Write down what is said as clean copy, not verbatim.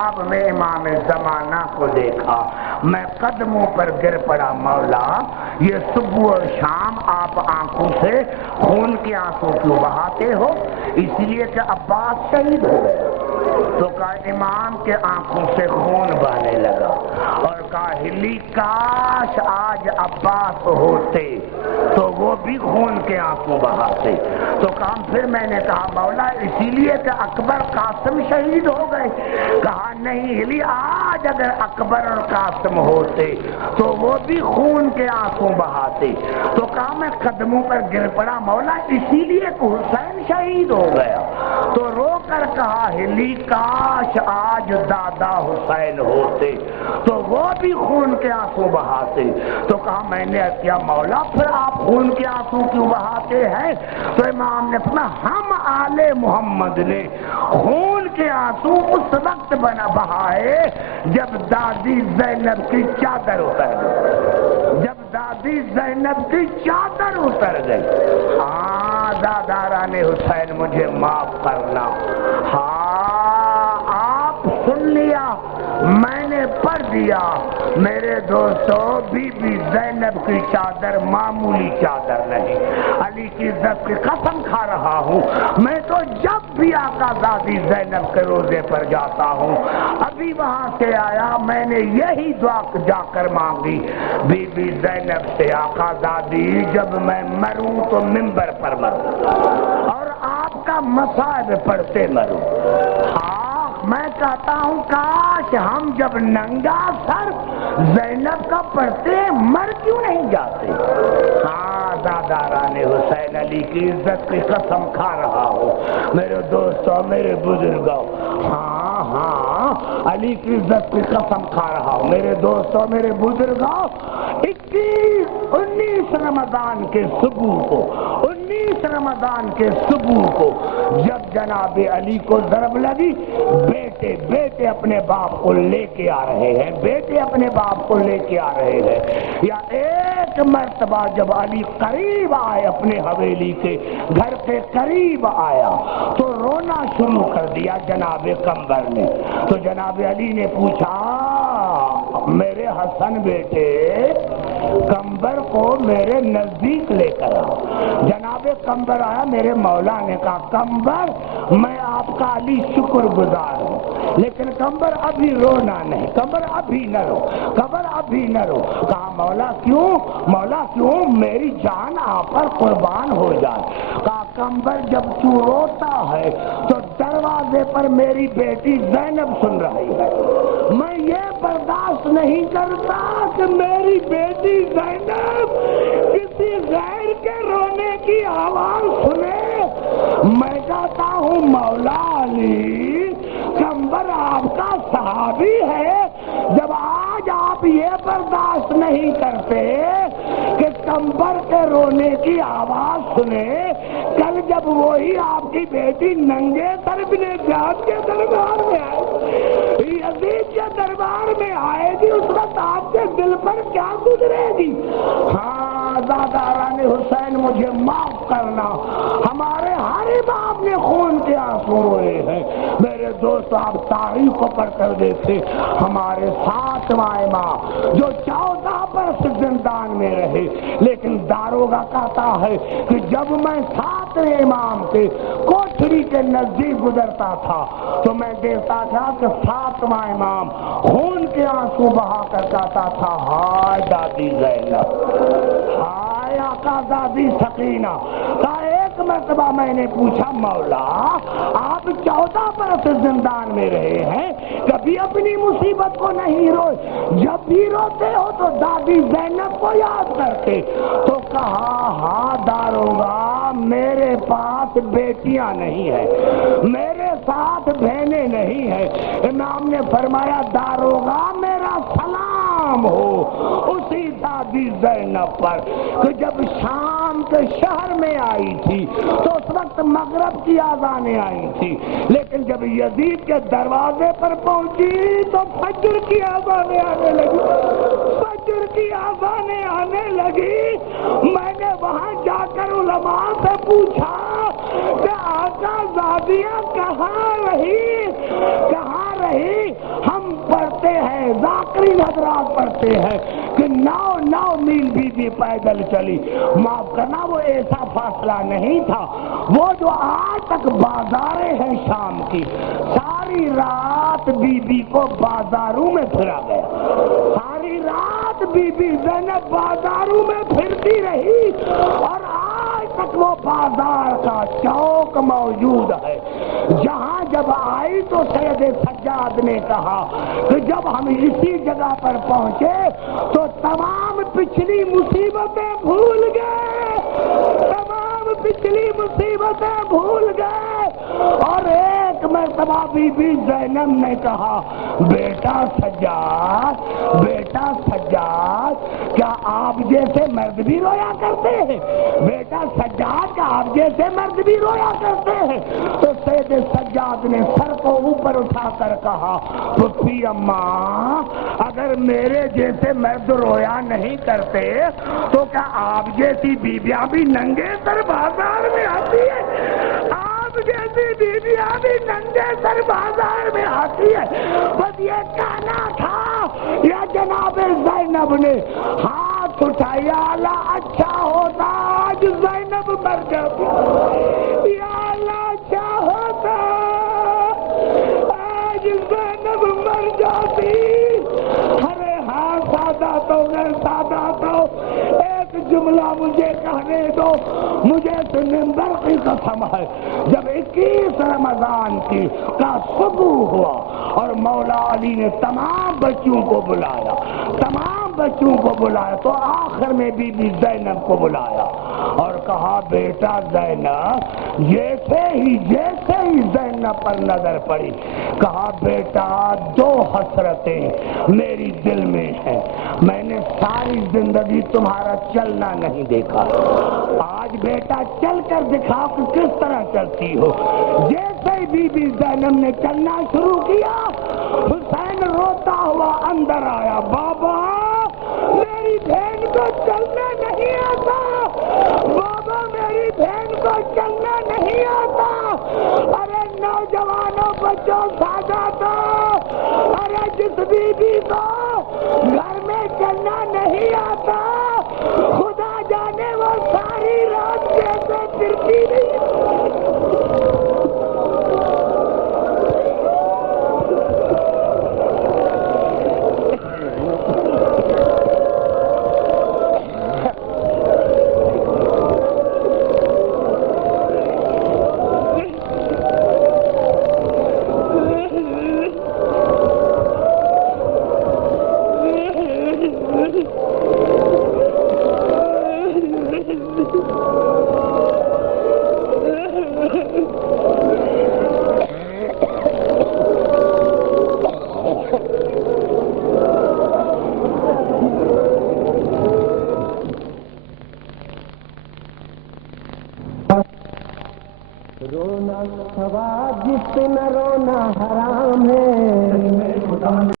اب میں امام زمانہ کو دیکھا، میں قدموں پر گر پڑا، مولا یہ صبح اور شام آپ آنکھوں سے خون کے آنسو کیوں بہاتے ہو؟ اس لیے کہ عباس شہید ہو گئے۔ تو کہا امام کے آنکھوں سے خون بہنے لگا، اور کہا ہلی کاش آج عباس ہوتے تو وہ بھی خون کے آنسو بہاتے۔ تو کہا پھر میں نے کہا مولا اسی لیے کہ اکبر قاسم شہید ہو گئے؟ کہا نہیں ہلی، آج اگر اکبر اور قاسم ہوتے تو وہ بھی خون کے آنسو بہاتے۔ تو کہا میں قدموں پر گر پڑا، مولا اسی لیے کہ حسین شہید ہو گیا۔ تو رو کر کہا ہلی کاش آج دادا حسین ہوتے تو وہ بھی خون کے آنسو بہاتے۔ تو کہا میں نے کیا مولا پھر آپ خون کے آنسو کیوں بہاتے ہیں؟ تو امام نے فرمایا ہم آل محمد نے خون کے آنسو اس وقت بہائے جب دادی زینب کی چادر اتر گئی، جب دادی زینب کی چادر اتر گئی۔ ہاں داداران حسین مجھے معاف کرنا، ہاں آپ سن لیا، میں نے پڑھ دیا۔ میرے دوستو بی بی زینب کی چادر معمولی چادر نہیں، علی کی عزت کی قسم کھا رہا ہوں، میں تو جب بھی آقا زادی زینب کے روزے پر جاتا ہوں، ابھی وہاں سے آیا میں نے یہی دعا جا کر مانگی بی بی زینب سے، آقا زادی جب میں مروں تو منبر پر مروں اور آپ کا مصائب پڑھتے مروں۔ ہاں میں کہتا ہوں کاش ہم جب ننگا سر زینب کا پڑھتے مر کیوں نہیں جاتے۔ ہاں داداران حسین علی کی عزت کی قسم کھا رہا ہوں میرے دوستوں میرے بزرگوں، ہاں ہاں علی کی عزت کی قسم کھا رہا ہوں میرے دوستوں میرے بزرگوں، 19 رمضان کے صبح کو، 19 رمضان کے صبح کو جب جناب علی کو ضرب لگی، بیٹے اپنے باپ کو لے کے آ رہے ہیں، بیٹے اپنے باپ کو لے کے آ رہے ہیں، یا ایک مرتبہ جب علی قریب آئے اپنے حویلی کے گھر کے قریب آیا تو رونا شروع کر دیا جناب قمبر نے۔ تو جناب علی نے پوچھا میرے حسن بیٹے قمبر کو میرے نزدیک لے کر آؤ۔ جناب قمبر آیا، میرے مولا نے کہا قمبر میں آپ کا علی شکر گزار ہوں، لیکن قمبر ابھی رونا نہیں، قمبر ابھی نہ رو، قمبر ابھی نہ رو۔ کہا مولا کیوں؟ مولا کیوں؟ میری جان آپ پر قربان ہو جائے۔ کہا قمبر جب تو روتا ہے تو دروازے پر میری بیٹی زینب سن رہی ہے، میں یہ برداشت نہیں کرتا کہ میری بیٹی زینب کسی غیر کے رونے کی آواز سنے۔ میں کہتا ہوں مولا علی قمبر آپ کا صحابی ہے، جب آج آپ یہ برداشت نہیں کرتے کہ قمبر کے رونے کی آواز سنے، کل جب وہی آپ کی بیٹی ننگے سر بن جان کے دربار میں آئے، یزید کے دربار میں آئے گی، اس وقت آپ کے دل پر کیا گزرے گی؟ ہاں داداران حسین مجھے معاف کرنا، ہمارے ہر امام نے خون کے آنسو روئے ہیں۔ میرے دوست آپ تاریخ کو پڑھ کر دیکھتے، ہمارے 7واں امام جو 14 برس زندان میں رہے، لیکن داروغہ کہتا ہے کہ جب میں 7ویں امام کے کوٹھری کے نزدیک گزرتا تھا تو میں دیکھتا تھا کہ 7واں امام خون کے آنسو بہا کر کہتا تھا ہائے دادی زینب، ہائے آقا دادی سکینہ۔ ایک مرتبہ میں نے پوچھا مولا آپ 14 برس زندان میں رہے ہیں، کبھی اپنی مصیبت کو نہیں روئے؟ جب بھی روتے ہو تو دادی زینب کو یاد کرتے؟ تو کہا ہاں داروغہ میرے پاس بیٹیاں نہیں ہیں، میرے ساتھ بہنیں نہیں ہیں۔ امام نے فرمایا داروغہ میرا سلام ہو اسی دادی زینب پر کہ جب شام کے شہر میں آئی تھی تو اس وقت مغرب کی آذانیں آئی تھی، لیکن جب یزید کے دروازے پر پہنچی تو فجر کی آذانیں آنے لگی، فجر کی آذانیں آنے لگی۔ میں نے وہاں جا کر علماء سے پوچھا کہ آقا زادیاں کہاں رہی رہی. ہم پڑھتے ہیں، ذاکرین حضرات پڑھتے ہیں کہ 9 میل بی بی پیدل چلی. معاف کرنا، وہ ایسا فاصلہ نہیں تھا. وہ جو آج تک بازاریں ہیں شام کی، ساری رات بی بی کو بازاروں میں پھرا گیا. ساری رات بی بی زینب بازاروں میں پھرتی رہی اور آج تک وہ بازار کا چوک موجود ہے. جہاں جب آئی تو سید سجاد نے کہا کہ جب ہم اسی جگہ پر پہنچے تو تمام پچھلی مصیبتیں بھول گئے، تمام پچھلی مصیبتیں بھول گئے. اور ایک مرتبہ بی بی زینب نے کہا، بیٹا سجاد، بیٹا سجاد، کیا آپ جیسے مرد بھی رویا کرتے ہیں؟ بیٹا سجاد، کیا آپ جیسے مرد بھی رویا کرتے ہیں؟ تو سید سجاد نے سر کو اوپر اٹھا کر کہا، پھپھی اماں، اگر میرے جیسے مرد رویا نہیں کرتے تو کیا آپ جیسی بیویاں بھی ننگے سر بازار میں آتی ہے؟ آپ جیسی بیویاں بھی ننگے سر بازار میں آتی ہے؟ بس یہ کہنا تھا. یا جناب زینب نے ہاتھ اٹھایا، اللہ اچھا ہوتا آج زینب مر جاتی، یا اللہ اچھا ہوتا آج زینب مر جاتی. ارے ہاں ساداتوں نے، ساداتوں، ایک جملہ مجھے کہنے دو. مجھے تو منبر کی قسم ہے، جب 21 رمضان کی کا صبح ہوا اور مولا علی نے تمام بچوں کو بلایا، تمام بچوں کو بلایا، تو آخر میں بی بی زینب کو بلایا اور کہا، بیٹا زینب. جیسے ہی زینب پر نظر پڑی، کہا، بیٹا 2 حسرتیں میری دل میں ہیں. میں نے ساری زندگی تمہارا چلنا نہیں دیکھا. آج بیٹا چل کر دکھاؤ کہ کس طرح چلتی ہو. جیسے ہی بی بی زینب نے چلنا شروع کیا، حسین روتا ہوا اندر آیا، بابا میری بہن کو چلنا نہیں آتا، بابا میری بہن کو چلنا نہیں آتا. ارے نوجوانوں، بچوں، ساداتوں، ارے جس بیوی کو گھر میں چلنا نہیں آتا، خدا جانے وہ ساری رات کیسے پھرتی نہیں. رونا ثواب جس پہ نہ رونا حرام ہے.